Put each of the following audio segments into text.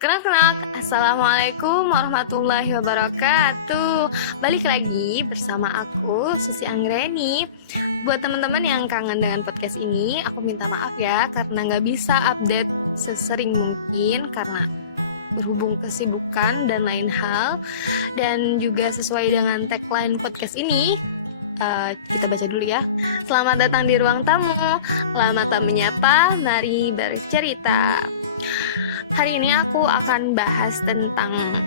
Kenak-kenak, Assalamualaikum warahmatullahi wabarakatuh. Balik lagi bersama aku, Susi Anggreni. Buat teman-teman yang kangen dengan podcast ini, aku minta maaf ya karena nggak bisa update sesering mungkin karena berhubung kesibukan dan lain hal. Dan juga sesuai dengan tagline podcast ini, kita baca dulu ya. Selamat datang di ruang tamu. Lama tak menyapa, mari bercerita. Hari ini aku akan bahas tentang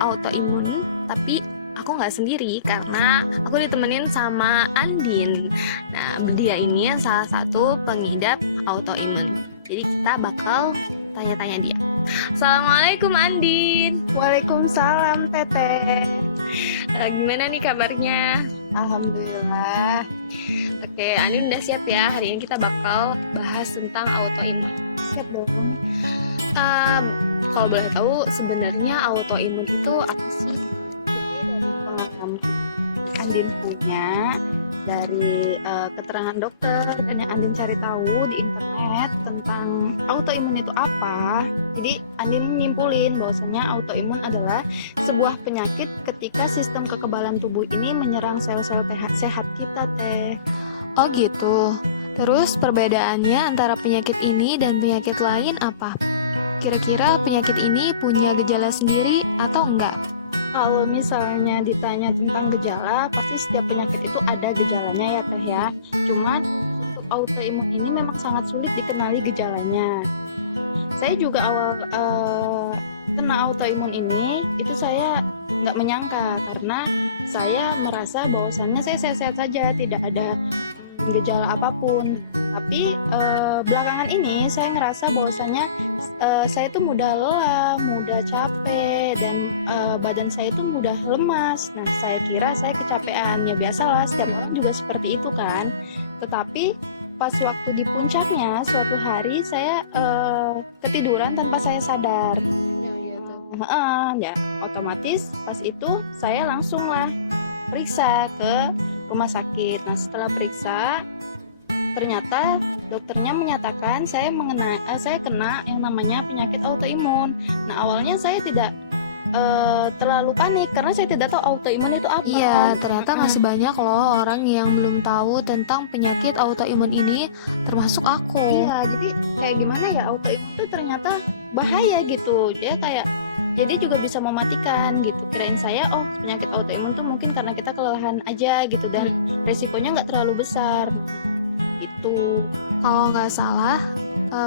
autoimun, tapi aku nggak sendiri karena aku ditemenin sama Andin. Nah, dia ini salah satu pengidap autoimun. Jadi kita bakal tanya-tanya dia. Assalamualaikum Andin. Waalaikumsalam Teteh. Gimana nih kabarnya? Alhamdulillah. Oke, Andin udah siap ya? Hari ini kita bakal bahas tentang autoimun. Siap dong. Kalau boleh tahu sebenarnya autoimun itu apa sih? Jadi dari pengalaman Andin punya, dari keterangan dokter dan yang Andin cari tahu di internet tentang autoimun itu apa. Jadi Andin nyimpulin bahwasanya autoimun adalah sebuah penyakit ketika sistem kekebalan tubuh ini menyerang sel-sel sehat kita, Teh. Oh gitu. Terus perbedaannya antara penyakit ini dan penyakit lain apa? Kira-kira penyakit ini punya gejala sendiri atau enggak? Kalau misalnya ditanya tentang gejala, pasti setiap penyakit itu ada gejalanya ya Teh ya. Cuman untuk autoimun ini memang sangat sulit dikenali gejalanya. Saya juga awal kena autoimun ini, itu saya nggak menyangka karena saya merasa bahwasannya saya sehat-sehat saja, tidak ada gejala apapun. Tapi belakangan ini saya ngerasa bahwasannya saya tuh mudah lelah, mudah capek, dan badan saya tuh mudah lemas. Nah, saya kira saya kecapean. Ya biasalah, setiap orang juga seperti itu kan. Tetapi pas waktu di puncaknya, suatu hari saya ketiduran tanpa saya sadar. Ya, otomatis pas itu saya langsung lah periksa ke rumah sakit. Nah, setelah periksa, ternyata dokternya menyatakan saya kena yang namanya penyakit autoimun. Nah, awalnya saya tidak terlalu panik karena saya tidak tahu autoimun itu apa. Iya, ternyata masih banyak loh orang yang belum tahu tentang penyakit autoimun ini, termasuk aku. Iya, jadi kayak gimana ya, autoimun itu ternyata bahaya gitu. Jadi juga bisa mematikan gitu. Kirain saya, penyakit autoimun tuh mungkin karena kita kelelahan aja gitu, dan resikonya nggak terlalu besar. Itu. Kalau nggak salah,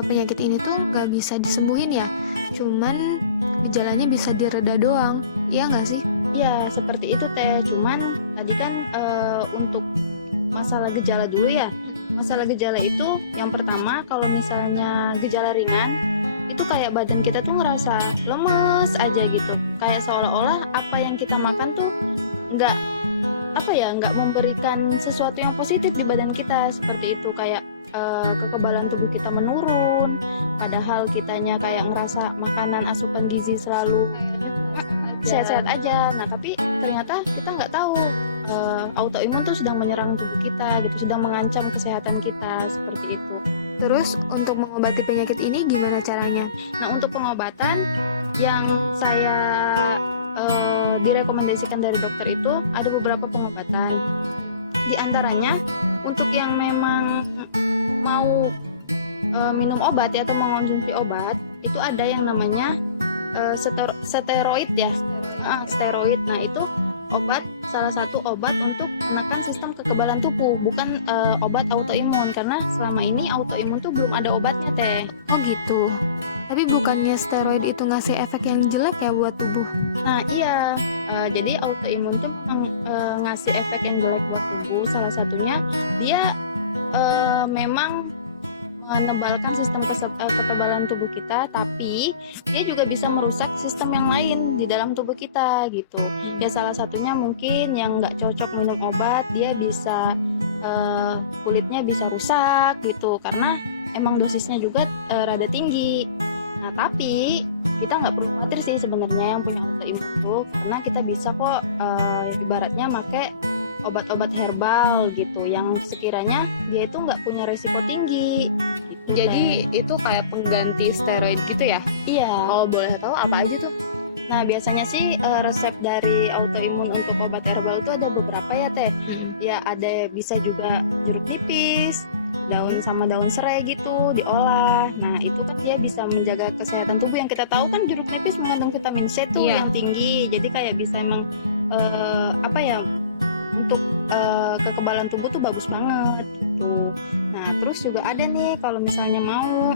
penyakit ini tuh nggak bisa disembuhin ya. Cuman gejalanya bisa direda doang. Iya nggak sih? Ya, seperti itu Teh. Cuman tadi kan untuk masalah gejala dulu ya. Masalah gejala itu yang pertama, kalau misalnya gejala ringan, itu kayak badan kita tuh ngerasa lemes aja gitu. Kayak seolah-olah apa yang kita makan tuh nggak nggak memberikan sesuatu yang positif di badan kita, seperti itu. Kayak kekebalan tubuh kita menurun, padahal kitanya kayak ngerasa makanan asupan gizi selalu sehat-sehat aja. Nah, tapi ternyata kita nggak tahu autoimun tuh sedang menyerang tubuh kita gitu, sedang mengancam kesehatan kita, seperti itu. Terus untuk mengobati penyakit ini gimana caranya? Nah, untuk pengobatan yang saya direkomendasikan dari dokter itu ada beberapa pengobatan. Di antaranya untuk yang memang mau minum obat ya, atau mengonsumsi obat, itu ada yang namanya steroid ya. Steroid. Nah, itu salah satu obat untuk menekan sistem kekebalan tubuh, bukan obat autoimun, karena selama ini autoimun tuh belum ada obatnya Teh. Oh gitu. Tapi bukannya steroid itu ngasih efek yang jelek ya buat tubuh? Nah iya, jadi autoimun tuh memang ngasih efek yang jelek buat tubuh. Salah satunya dia memang menebalkan sistem ketebalan tubuh kita, tapi dia juga bisa merusak sistem yang lain di dalam tubuh kita gitu. Ya salah satunya mungkin yang nggak cocok minum obat, dia bisa kulitnya bisa rusak gitu, karena emang dosisnya juga rada tinggi. Nah, tapi kita nggak perlu khawatir sih sebenarnya yang punya autoimun tuh, karena kita bisa kok ibaratnya make obat-obat herbal gitu yang sekiranya dia itu nggak punya resiko tinggi. gitu. Jadi itu kayak pengganti steroid gitu ya? Iya. Kalau boleh tahu apa aja tuh? Nah, biasanya sih resep dari autoimun untuk obat herbal itu ada beberapa ya, Teh. Ya, ada bisa juga jeruk nipis, daun sama daun serai gitu diolah. Nah, itu kan dia bisa menjaga kesehatan tubuh. Yang kita tahu kan jeruk nipis mengandung vitamin C tuh Iya. yang tinggi. Jadi kayak bisa emang apa ya, untuk kekebalan tubuh tuh bagus banget gitu. Nah, terus juga ada nih kalau misalnya mau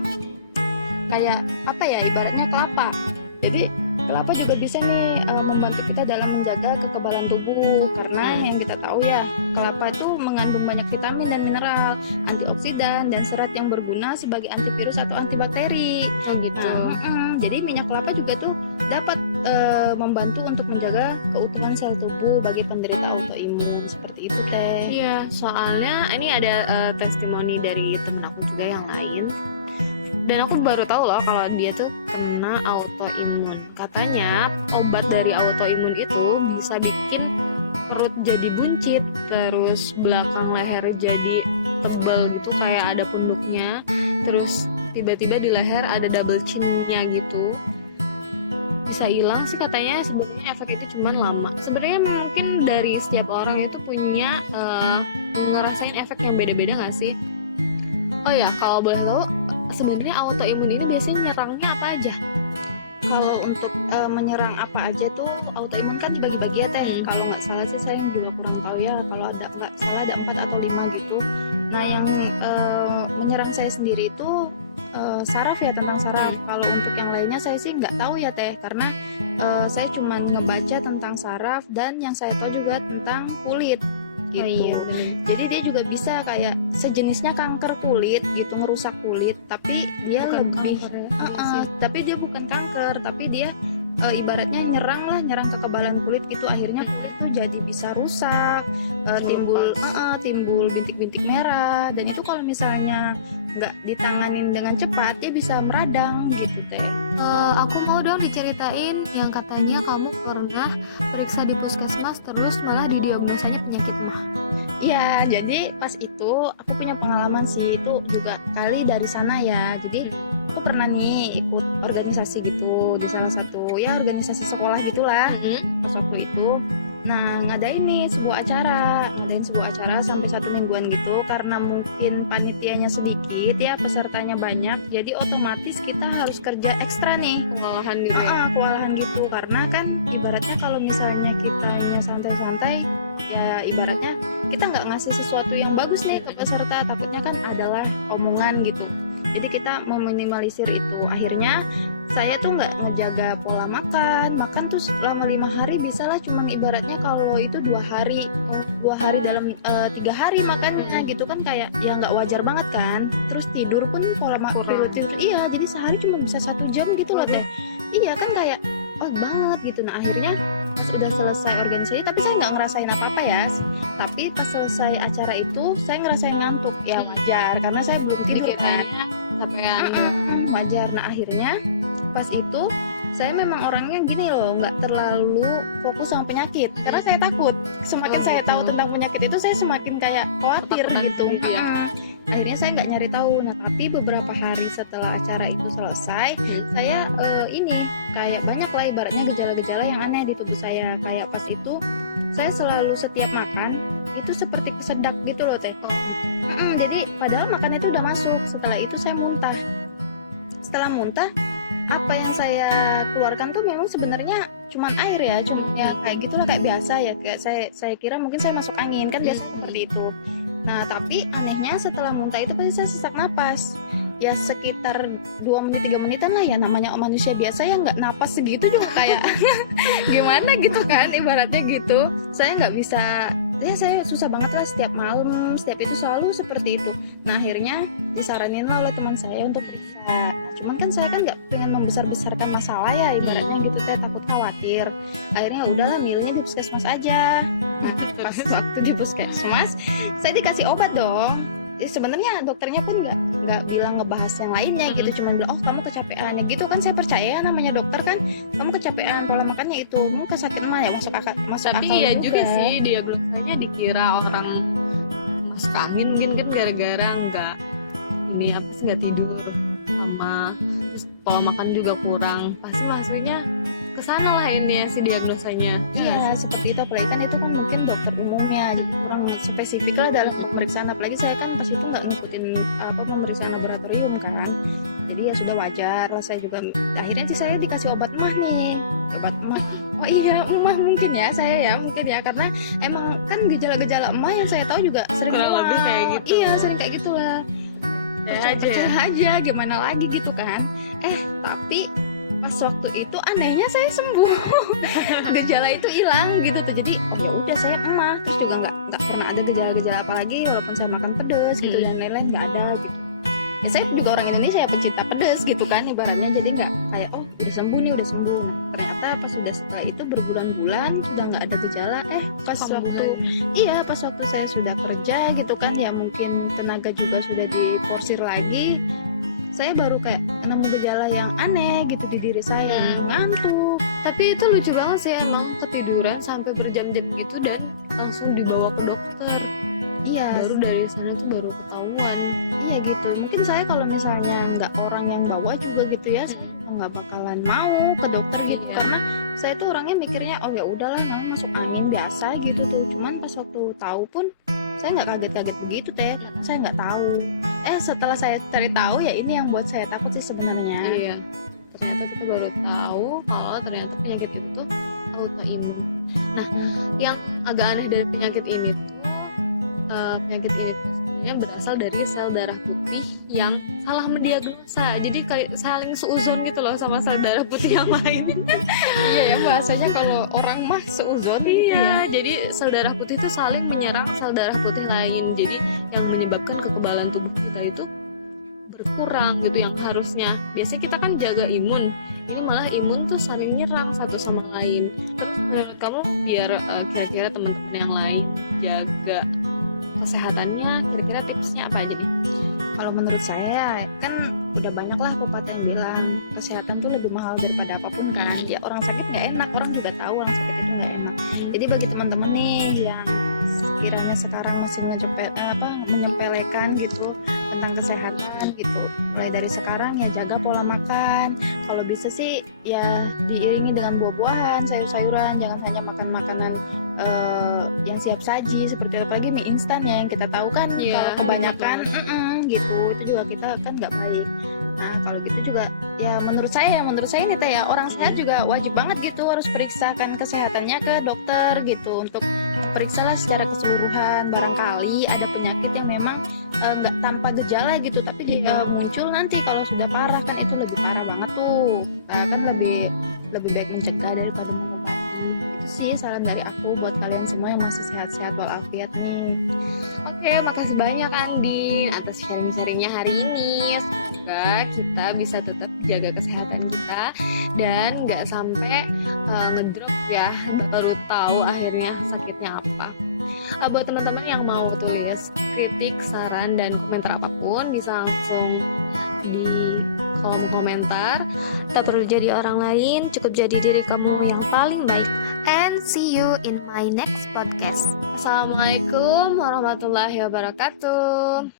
kayak apa ya, ibaratnya kelapa. Jadi kelapa juga bisa nih membantu kita dalam menjaga kekebalan tubuh, karena yang kita tahu ya, kelapa itu mengandung banyak vitamin dan mineral, antioksidan dan serat yang berguna sebagai antivirus atau antibakteri. Oh gitu. Nah, jadi minyak kelapa juga tuh dapat membantu untuk menjaga keutuhan sel tubuh bagi penderita autoimun, seperti itu, Teh. Iya, soalnya ini ada testimoni dari temen aku juga yang lain. Dan aku baru tahu loh kalau dia tuh kena autoimun. Katanya obat dari autoimun itu bisa bikin perut jadi buncit, terus belakang leher jadi tebal gitu kayak ada punduknya, terus tiba-tiba di leher ada double chin-nya gitu. Bisa hilang sih katanya. Sebenarnya efek itu cuman lama. Sebenarnya mungkin dari setiap orang itu punya ngerasain efek yang beda-beda nggak sih? Oh ya, kalau boleh tahu sebenarnya autoimun ini biasanya nyerangnya apa aja? Kalau untuk menyerang apa aja tuh autoimun kan dibagi-bagi ya, Teh. Kalau nggak salah sih, saya juga kurang tahu ya. Kalau ada nggak salah ada 4 atau 5 gitu. Nah, yang menyerang saya sendiri itu saraf ya, tentang saraf. Kalau untuk yang lainnya saya sih nggak tahu ya, Teh, karena saya cuma ngebaca tentang saraf, dan yang saya tahu juga tentang kulit gitu. Oh iya, bener. Jadi dia juga bisa kayak sejenisnya kanker kulit gitu, ngerusak kulit, tapi dia Bukan lebih kanker ya, tapi dia bukan kanker, tapi dia ibaratnya nyerang kekebalan kulit gitu. Akhirnya kulit tuh jadi bisa rusak, timbul bintik-bintik merah, dan itu kalau misalnya nggak ditanganin dengan cepat dia bisa meradang gitu, Teh. Aku mau dong diceritain yang katanya kamu pernah periksa di puskesmas terus malah didiagnosanya penyakit mah. Iya, jadi pas itu aku punya pengalaman sih, itu juga kali dari sana ya. Jadi aku pernah nih ikut organisasi gitu di salah satu ya organisasi sekolah gitulah pas waktu itu. Nah, ngadain sebuah acara sampai 1 mingguan gitu, karena mungkin panitianya sedikit ya, pesertanya banyak, jadi otomatis kita harus kerja ekstra nih. Kewalahan gitu ya. Kewalahan gitu, karena kan ibaratnya kalau misalnya kitanya santai-santai, ya ibaratnya kita nggak ngasih sesuatu yang bagus nih ke peserta, takutnya kan adalah omongan gitu. Jadi kita meminimalisir itu. Akhirnya saya tuh nggak ngejaga pola makan tuh selama 5 hari bisa lah, cuman ibaratnya kalau itu 2 hari, 2 hari dalam 3 hari makannya gitu kan, kayak ya nggak wajar banget kan. Terus tidur pun pola tidur, iya, jadi sehari cuma bisa 1 jam gitu loh, Teh. Iya kan, kayak banget gitu. Nah, akhirnya pas udah selesai organisasi, tapi saya nggak ngerasain apa-apa ya, tapi pas selesai acara itu saya ngerasain ngantuk. Ya wajar, karena saya belum tidur kan, Capean wajar. Nah, akhirnya pas itu saya memang orangnya gini loh, nggak terlalu fokus sama penyakit, karena saya takut. Semakin saya tahu tentang penyakit itu, saya semakin kayak khawatir gitu. Akhirnya saya nggak nyari tahu. Nah, tapi beberapa hari setelah acara itu selesai, saya kayak banyak lah ibaratnya gejala-gejala yang aneh di tubuh saya. Kayak pas itu saya selalu setiap makan itu seperti kesedak gitu loh, Teh. Jadi padahal makannya itu udah masuk. Setelah itu saya muntah. Setelah muntah, apa yang saya keluarkan tuh memang sebenarnya cuman air ya, ya kayak gitulah, kayak biasa ya. Kayak saya kira mungkin saya masuk angin, kan biasa seperti itu. Nah, tapi anehnya setelah muntah itu pasti saya sesak napas. Ya sekitar 2 menit 3 menitan lah ya, namanya manusia biasa ya, nggak napas segitu juga kayak gimana gitu kan, ibaratnya gitu. Saya nggak bisa, ya saya susah banget lah, setiap malam, setiap itu selalu seperti itu. Nah, akhirnya disaranin lah oleh teman saya untuk periksa. Nah, cuman kan saya kan nggak pengen membesar-besarkan masalah ya, ibaratnya gitu, Teh, takut khawatir. Akhirnya udahlah, milihnya di puskesmas aja. Nah, pas waktu di puskesmas saya dikasih obat dong. Sebenarnya dokternya pun nggak bilang ngebahas yang lainnya gitu, cuman bilang kamu kecapean ya gitu kan. Saya percaya namanya dokter kan, kamu kecapean, pola makannya itu mungkin sakit mah ya, masuk akal tapi ya juga sih diagnosanya dikira orang masuk angin mungkin kan, gara-gara nggak ini apa sih, nggak tidur sama terus pola makan juga kurang, pasti maksudnya kesana lah ini ya si diagnosanya. Ya nggak Iya, sih? seperti itu. Apalagi kan itu kan mungkin dokter umumnya, jadi kurang spesifik lah dalam pemeriksaan. Apalagi saya kan pas itu nggak ngikutin pemeriksaan laboratorium kan. Jadi ya sudah wajar lah, saya juga akhirnya sih saya dikasih obat emah nih. Obat emah. Oh iya, emah mungkin ya, saya ya mungkin ya, karena emang kan gejala-gejala emah yang saya tahu juga sering Kurang lebih mual. kayak gitu. Iya, sering kayak gitulah. Ya aja ya. Percaya aja, gimana lagi gitu kan. Tapi pas waktu itu anehnya saya sembuh. Gejala itu hilang gitu tuh. Jadi oh ya udah, saya emah, terus juga nggak pernah ada gejala-gejala apalagi, walaupun saya makan pedas gitu dan lain-lain nggak ada gitu. Ya saya juga orang Indonesia ya, pencinta pedas gitu kan ibaratnya, jadi nggak kayak oh udah sembuh nih, udah sembuh. Nah ternyata pas sudah setelah itu berbulan-bulan sudah nggak ada gejala. Pas waktu pas waktu saya sudah kerja gitu kan, ya mungkin tenaga juga sudah diporsir lagi, saya baru kayak nemu gejala yang aneh gitu di diri saya. Ngantuk. Tapi itu lucu banget sih, emang ketiduran sampai berjam-jam gitu dan langsung dibawa ke dokter. Iya, Baru dari sana tuh baru ketahuan. iya gitu. Mungkin saya kalau misalnya nggak orang yang bawa juga gitu ya, saya juga nggak bakalan mau ke dokter gitu. Iya. Karena saya tuh orangnya mikirnya oh ya udahlah, namanya masuk angin biasa gitu tuh. Cuman pas waktu tahu pun saya nggak kaget-kaget begitu teh, karena saya nggak tahu. Setelah saya cari tahu, ya ini yang buat saya takut sih sebenarnya. Iya. Ternyata kita baru tahu kalau ternyata penyakit itu tuh autoimun. Nah, yang agak aneh dari penyakit ini tuh sebenarnya berasal dari sel darah putih yang salah mendiagnosa. Jadi kayak saling seuzon gitu loh sama sel darah putih yang lain. Iya ya, bahasanya kalau orang mah seuzon gitu ya. Iya, jadi sel darah putih itu saling menyerang sel darah putih lain. Jadi yang menyebabkan kekebalan tubuh kita itu berkurang gitu, yang harusnya biasanya kita kan jaga imun, ini malah imun tuh saling nyerang satu sama lain. Terus menurut kamu biar kira-kira teman-teman yang lain jaga kesehatannya, kira-kira tipsnya apa aja nih? Kalau menurut saya kan udah banyak lah pepatah yang bilang kesehatan tuh lebih mahal daripada apapun kan. Ya orang sakit nggak enak, orang juga tahu orang sakit itu nggak enak. Jadi bagi teman-teman nih yang sekiranya sekarang masih menyepelekan gitu tentang kesehatan gitu, mulai dari sekarang ya jaga pola makan. Kalau bisa sih ya diiringi dengan buah-buahan, sayur-sayuran, jangan hanya makan makanan yang siap saji seperti apalagi mie instan ya, yang kita tahu kan kalau kebanyakan gitu itu juga kita kan nggak baik. Nah kalau gitu juga ya menurut saya ini teh ya, orang sehat juga wajib banget gitu harus periksakan kesehatannya ke dokter gitu, untuk periksalah secara keseluruhan, barangkali ada penyakit yang memang nggak tanpa gejala gitu tapi muncul nanti kalau sudah parah, kan itu lebih parah banget tuh. Nah, kan lebih baik mencegah daripada mengobati. Itu sih saran dari aku buat kalian semua yang masih sehat-sehat walafiat nih. Oke, makasih banyak Andin atas sharing-sharingnya hari ini. Semoga kita bisa tetap jaga kesehatan kita dan nggak sampai ngedrop ya, baru tahu akhirnya sakitnya apa. Buat teman-teman yang mau tulis kritik, saran, dan komentar apapun bisa langsung di kolom komentar. Tak perlu jadi orang lain, cukup jadi diri kamu yang paling baik. And see you in my next podcast. Assalamualaikum warahmatullahi wabarakatuh.